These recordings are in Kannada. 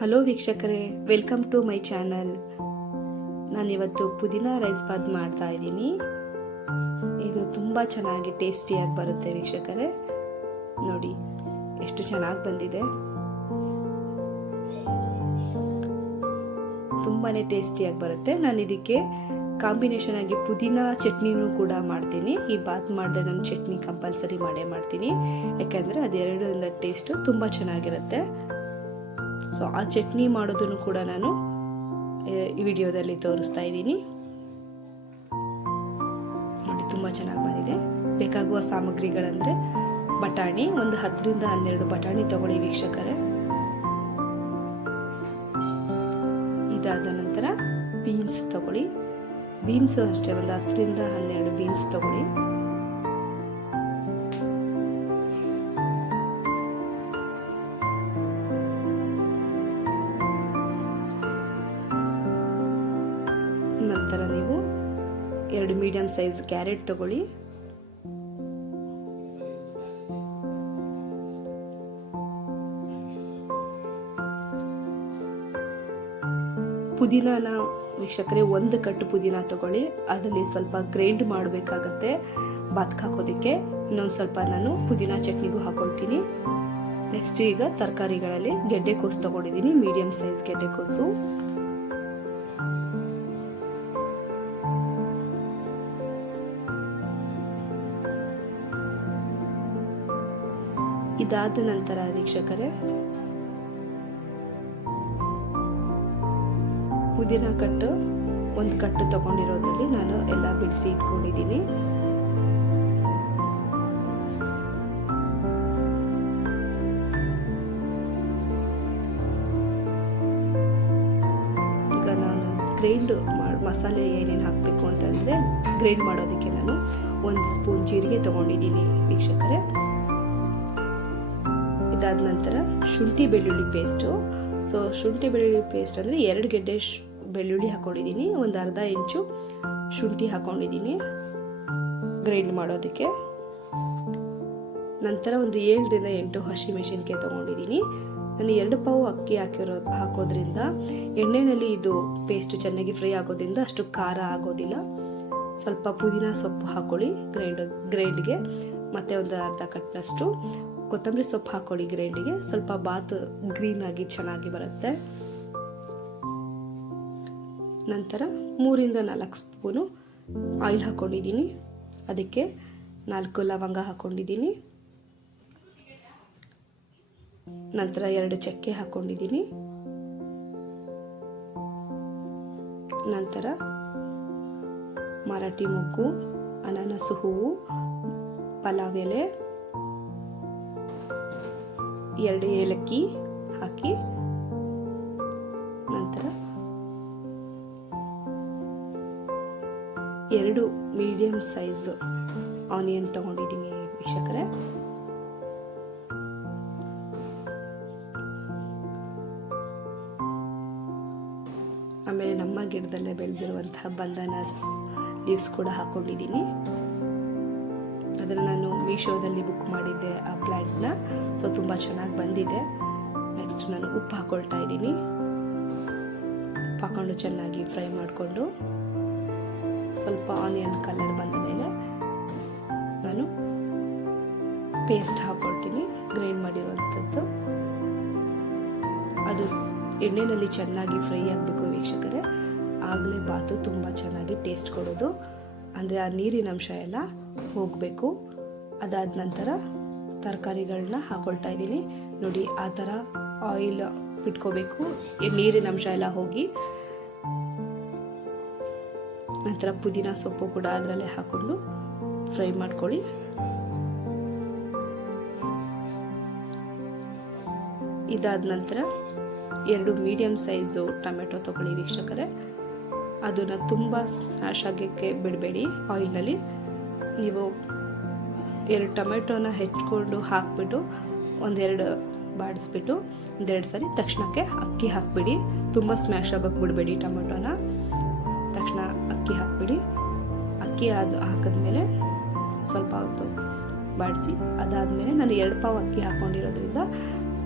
ಹಲೋ ವೀಕ್ಷಕರೇ, ವೆಲ್ಕಮ್ ಟು ಮೈ ಚಾನಲ್. ನಾನಿವತ್ತು ಪುದೀನ ರೈಸ್ ಬಾತ್ ಮಾಡ್ತಾ ಇದ್ದೀನಿ. ಇದು ತುಂಬ ಚೆನ್ನಾಗಿ ಟೇಸ್ಟಿಯಾಗಿ ಬರುತ್ತೆ ವೀಕ್ಷಕರೇ. ನೋಡಿ, ಎಷ್ಟು ಚೆನ್ನಾಗಿ ಬಂದಿದೆ. ತುಂಬಾ ಟೇಸ್ಟಿಯಾಗಿ ಬರುತ್ತೆ. ನಾನು ಇದಕ್ಕೆ ಕಾಂಬಿನೇಷನ್ ಆಗಿ ಪುದೀನ ಚಟ್ನಿನೂ ಕೂಡ ಮಾಡ್ತೀನಿ. ಈ ಬಾತ್ ಮಾಡಿದ್ರೆ ನಾನು ಚಟ್ನಿ ಕಂಪಲ್ಸರಿ ಮಾಡೇ ಮಾಡ್ತೀನಿ. ಯಾಕಂದರೆ ಅದೆರಡರಿಂದ ಟೇಸ್ಟು ತುಂಬ ಚೆನ್ನಾಗಿರುತ್ತೆ. ಸೊ ಆ ಚಟ್ನಿ ಮಾಡೋದನ್ನು ಕೂಡ ನಾನು ಈ ವಿಡಿಯೋದಲ್ಲಿ ತೋರಿಸ್ತಾ ಇದ್ದೀನಿ. ನೋಡಿ, ತುಂಬ ಚೆನ್ನಾಗಿ ಬಂದಿದೆ. ಬೇಕಾಗುವ ಸಾಮಗ್ರಿಗಳಂದರೆ ಬಟಾಣಿ, ಒಂದು ಹತ್ತರಿಂದ ಹನ್ನೆರಡು ಬಟಾಣಿ ತಗೊಳ್ಳಿ ವೀಕ್ಷಕರೇ. ಇದಾದ ನಂತರ ಬೀನ್ಸ್ ತಗೊಳ್ಳಿ. ಬೀನ್ಸು ಅಷ್ಟೇ, ಒಂದು ಹತ್ತರಿಂದ ಹನ್ನೆರಡು ಬೀನ್ಸ್ ತಗೊಳ್ಳಿ. ನಂತರ ನೀವು ಎರಡು ಮೀಡಿಯಮ್ ಸೈಜ್ ಕ್ಯಾರೆಟ್ ತಗೊಳ್ಳಿ. ಪುದೀನಾನ ವೀಕ್ಷಕರೇ, ಒಂದು ಕಟ್ಟು ಪುದೀನ ತಗೊಳ್ಳಿ. ಅದರಲ್ಲಿ ಸ್ವಲ್ಪ ಗ್ರೈಂಡ್ ಮಾಡಬೇಕಾಗತ್ತೆ ಬಾತ್ಗೆ ಹಾಕೋದಕ್ಕೆ. ಇನ್ನೊಂದು ಸ್ವಲ್ಪ ನಾನು ಪುದೀನ ಚಟ್ನಿಗೂ ಹಾಕೊಳ್ತೀನಿ. ನೆಕ್ಸ್ಟ್ ಈಗ ತರಕಾರಿಗಳಲ್ಲಿ ಗೆಡ್ಡೆಕೋಸು ತಗೊಂಡಿದ್ದೀನಿ ಮೀಡಿಯಮ್ ಸೈಜ್ ಗೆಡ್ಡೆಕೋಸು ಇದಾದ ನಂತರ ವೀಕ್ಷಕರೇ, ಪುದೀನ ಕಟ್ಟು, ಒಂದು ಕಟ್ಟು ತಗೊಂಡಿರೋದ್ರಲ್ಲಿ ನಾನು ಎಲ್ಲ ಬಿಡಿಸಿ ಇಟ್ಕೊಂಡಿದ್ದೀನಿ. ಈಗ ನಾನು ಗ್ರೈಂಡ್ ಮಸಾಲೆ ಏನೇನು ಹಾಕಬೇಕು ಅಂತಂದರೆ, ಗ್ರೈಂಡ್ ಮಾಡೋದಕ್ಕೆ ನಾನು ಒಂದು ಸ್ಪೂನ್ ಜೀರಿಗೆ ತಗೊಂಡಿದ್ದೀನಿ ವೀಕ್ಷಕರೇ. ಇದಾದ ನಂತರ ಶುಂಠಿ ಬೆಳ್ಳುಳ್ಳಿ ಪೇಸ್ಟು ಸೊ ಶುಂಠಿ ಬೆಳ್ಳುಳ್ಳಿ ಪೇಸ್ಟ್ ಅಂದರೆ ಎರಡು ಗೆಡ್ಡೆ ಬೆಳ್ಳುಳ್ಳಿ ಹಾಕೊಂಡಿದ್ದೀನಿ, ಒಂದು ಅರ್ಧ ಇಂಚು ಶುಂಠಿ ಹಾಕೊಂಡಿದ್ದೀನಿ ಗ್ರೈಂಡ್ ಮಾಡೋದಕ್ಕೆ. ನಂತರ ಒಂದು ಏಳರಿಂದ ಎಂಟು ಹಸಿ ಮೆಣಸಿನ್ಕಾಯಿ ತೊಗೊಂಡಿದ್ದೀನಿ. ನಾನು ಎರಡು ಪಾವು ಅಕ್ಕಿ ಹಾಕಿರೋ, ಹಾಕೋದ್ರಿಂದ ಎಣ್ಣೆಯಲ್ಲಿ ಇದು ಪೇಸ್ಟ್ ಚೆನ್ನಾಗಿ ಫ್ರೈ ಆಗೋದ್ರಿಂದ ಅಷ್ಟು ಖಾರ ಆಗೋದಿಲ್ಲ. ಸ್ವಲ್ಪ ಪುದೀನ ಸೊಪ್ಪು ಹಾಕೊಳ್ಳಿ ಗ್ರೈಂಡ್ ಗ್ರೈಂಡ್ಗೆ ಮತ್ತು ಒಂದು ಅರ್ಧ ಕಟ್ಟನಷ್ಟು ಕೊತ್ತಂಬರಿ ಸೊಪ್ಪು ಹಾಕೊಳ್ಳಿ ಗ್ರೈಂಡಿಗೆ. ಸ್ವಲ್ಪ ಬಾತ್ ಗ್ರೀನ್ ಆಗಿ ಚೆನ್ನಾಗಿ ಬರುತ್ತೆ. ನಂತರ ಮೂರಿಂದ ನಾಲ್ಕು ಸ್ಪೂನು ಆಯಿಲ್ ಹಾಕ್ಕೊಂಡಿದ್ದೀನಿ ಅದಕ್ಕೆ ನಾಲ್ಕು ಲವಂಗ ಹಾಕ್ಕೊಂಡಿದ್ದೀನಿ ನಂತರ ಎರಡು ಚಕ್ಕೆ ಹಾಕ್ಕೊಂಡಿದ್ದೀನಿ ನಂತರ ಮರಾಠಿ ಮೊಗ್ಗು ಅನಾನಸು ಹೂವು, ಪಲಾವ್ ಎಲೆ ಎರಡು ಏಲಕ್ಕಿ ಹಾಕಿ ನಂತರ ಎರಡು ಮೀಡಿಯಂ ಸೈಜ್ ಆನಿಯನ್ ತಗೊಂಡಿದ್ದೀನಿ ವೀಕ್ಷಕರೇ. ಆಮೇಲೆ ನಮ್ಮ ಗಿಡದಲ್ಲೇ ಬೆಳೆದಿರುವಂತಹ ಬಂದನಾಸ್ ಲೀವ್ಸ್ ಕೂಡ ಹಾಕೊಂಡಿದ್ದೀನಿ. ಅದನ್ನು ನಾನು ಮೀಶೋದಲ್ಲಿ ಬುಕ್ ಮಾಡಿದ್ದೆ ಆ ಪ್ಲ್ಯಾಂಟ್ನ ಸೊ ತುಂಬ ಚೆನ್ನಾಗಿ ಬಂದಿದೆ. ನೆಕ್ಸ್ಟ್ ನಾನು ಉಪ್ಪು ಹಾಕ್ಕೊಳ್ತಾ ಇದ್ದೀನಿ. ಉಪ್ಪು ಹಾಕೊಂಡು ಚೆನ್ನಾಗಿ ಫ್ರೈ ಮಾಡಿಕೊಂಡು ಸ್ವಲ್ಪ ಆನಿಯನ್ ಕಲರ್ ಬಂದ ಮೇಲೆ ನಾನು ಪೇಸ್ಟ್ ಹಾಕ್ಕೊಳ್ತೀನಿ ಗ್ರೈಂಡ್ ಮಾಡಿರುವಂಥದ್ದು. ಅದು ಎಣ್ಣೆಯಲ್ಲಿ ಚೆನ್ನಾಗಿ ಫ್ರೈ ಆಗಬೇಕು ವೀಕ್ಷಕರೇ. ಆಗಲೇ ಬಾತು, ತುಂಬ ಚೆನ್ನಾಗಿ ಟೇಸ್ಟ್ ಕೊಡೋದು. ಅಂದರೆ ಆ ನೀರಿನ ಅಂಶ ಎಲ್ಲ ಹೋಗಬೇಕು. ಅದಾದ ನಂತರ ತರಕಾರಿಗಳನ್ನ ಹಾಕೊಳ್ತಾ ಇದ್ದೀನಿ. ನೋಡಿ, ಆ ಥರ ಆಯಿಲ್ ಬಿಟ್ಕೋಬೇಕು ನೀರಿನ ಅಂಶ ಎಲ್ಲ ಹೋಗಿ. ನಂತರ ಪುದೀನ ಸೊಪ್ಪು ಕೂಡ ಅದರಲ್ಲೇ ಹಾಕ್ಕೊಂಡು ಫ್ರೈ ಮಾಡ್ಕೊಳ್ಳಿ. ಇದಾದ ನಂತರ ಎರಡು ಮೀಡಿಯಮ್ ಸೈಜು ಟೊಮೆಟೊ ತೊಗೊಳ್ಳಿ ವೀಕ್ಷಕರೇ. ಅದನ್ನು ತುಂಬ ಸ್ಮ್ಯಾಶ್ ಆಗೋಕ್ಕೆ ಬಿಡಬೇಡಿ ಆಯಿಲ್ನಲ್ಲಿ ನೀವು ಎರಡು ಟೊಮೆಟೊನ ಹೆಚ್ಕೊಂಡು ಹಾಕ್ಬಿಟ್ಟು ಒಂದೆರಡು ಬಾಡಿಸ್ಬಿಟ್ಟು ಒಂದೆರಡು ಸರಿ ತಕ್ಷಣಕ್ಕೆ ಅಕ್ಕಿ ಹಾಕ್ಬಿಡಿ. ತುಂಬ ಸ್ಮ್ಯಾಶ್ ಆಗೋಕ್ಕೆ ಬಿಡಬೇಡಿ ಟೊಮೆಟೊನ. ತಕ್ಷಣ ಅಕ್ಕಿ ಹಾಕ್ಬಿಡಿ. ಅಕ್ಕಿ ಅದು ಹಾಕಿದ್ಮೇಲೆ ಸ್ವಲ್ಪ ಹೊತ್ತು ಬಾಡಿಸಿ. ಅದಾದಮೇಲೆ ನಾನು ಎರಡು ಪಾವು ಅಕ್ಕಿ ಹಾಕ್ಕೊಂಡಿರೋದ್ರಿಂದ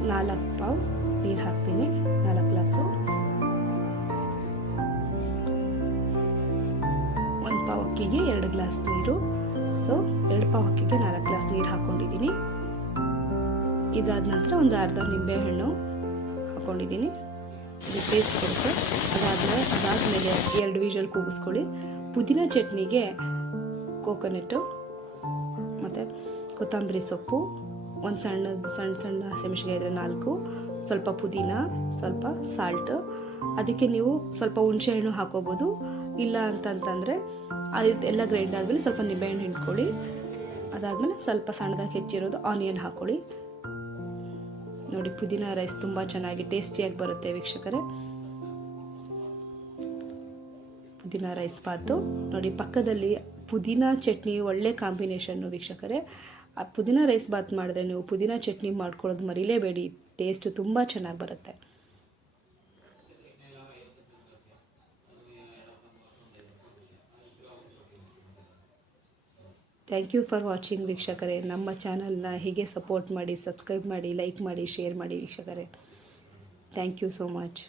ನಾಲ್ಕು ಪಾವು ನೀರು ಹಾಕ್ತೀನಿ. ನಾಲ್ಕು ಗ್ಲಾಸು. ಒಂದು ಪಾವ್ ಅಕ್ಕಿಗೆ ಎರಡು ಗ್ಲಾಸ್ ನೀರು. ಸೊ, ಎರಡು ಪಾವು ಅಕ್ಕಿಗೆ ನಾಲ್ಕು ಗ್ಲಾಸ್ ನೀರು ಹಾಕ್ಕೊಂಡಿದ್ದೀನಿ ಇದಾದ ನಂತರ ಒಂದು ಅರ್ಧ ನಿಂಬೆಹಣ್ಣು ಹಾಕ್ಕೊಂಡಿದ್ದೀನಿ ಇದು ಟೇಸ್ಟ್ ಕೊಡುತ್ತೆ ಅದಾದಮೇಲೆ ಅದಾದಮೇಲೆ ಎರಡು ವಿಷಲ್ ಕೂಗಿಸ್ಕೊಳ್ಳಿ. ಪುದೀನ ಚಟ್ನಿಗೆ ಕೋಕೋನಟ್ಟು ಮತ್ತು ಕೊತ್ತಂಬರಿ ಸೊಪ್ಪು, ಒಂದು ಸಣ್ಣ ಸಣ್ಣ ಸಣ್ಣ ಹಸಿಮೆಣಸಿಗೆ ಇದ್ರೆ ನಾಲ್ಕು, ಸ್ವಲ್ಪ ಪುದೀನ, ಸ್ವಲ್ಪ ಸಾಲ್ಟ್ ಅದಕ್ಕೆ ನೀವು ಸ್ವಲ್ಪ ಹುಣಸೆಹಣ್ಣು ಹಾಕೋಬೋದು. ಇಲ್ಲ ಅಂತಂತಂದರೆ ಅದು ಎಲ್ಲ ಗ್ರೈಂಡ್ ಆದಮೇಲೆ ಸ್ವಲ್ಪ ನಿಂಬೆಹಣ್ಣು ಹಿಂಡ್ಕೊಳ್ಳಿ. ಅದಾದಮೇಲೆ ಸ್ವಲ್ಪ ಸಣ್ಣದಾಗಿ ಹೆಚ್ಚಿರೋದು ಆನಿಯನ್ ಹಾಕ್ಕೊಳ್ಳಿ ನೋಡಿ ಪುದೀನ ರೈಸ್ ತುಂಬ ಚೆನ್ನಾಗಿ ಟೇಸ್ಟಿಯಾಗಿ ಬರುತ್ತೆ ವೀಕ್ಷಕರೇ. ಪುದೀನ ರೈಸ್ ಬಾತು. ನೋಡಿ ಪಕ್ಕದಲ್ಲಿ ಪುದೀನ ಚಟ್ನಿ ಒಳ್ಳೆ ಕಾಂಬಿನೇಷನ್ನು ವೀಕ್ಷಕರೇ. ಆ ಪುದೀನ ರೈಸ್ ಬಾತ್ ಮಾಡಿದ್ರೆ ನೀವು ಪುದೀನ ಚಟ್ನಿ ಮಾಡ್ಕೊಳ್ಳೋದು ಮರಿಲೇಬೇಡಿ. ಟೇಸ್ಟು ತುಂಬ ಚೆನ್ನಾಗಿ ಬರುತ್ತೆ. ಥ್ಯಾಂಕ್ ಯು ಫಾರ್ ವಾಚಿಂಗ್ ವೀಕ್ಷಕರೇ. ನಮ್ಮ ಚಾನಲ್ನ ಹೀಗೆ ಸಪೋರ್ಟ್ ಮಾಡಿ ಸಬ್ಸ್ಕ್ರೈಬ್ ಮಾಡಿ ಲೈಕ್ ಮಾಡಿ ಶೇರ್ ಮಾಡಿ, ವೀಕ್ಷಕರೇ. Thank you so much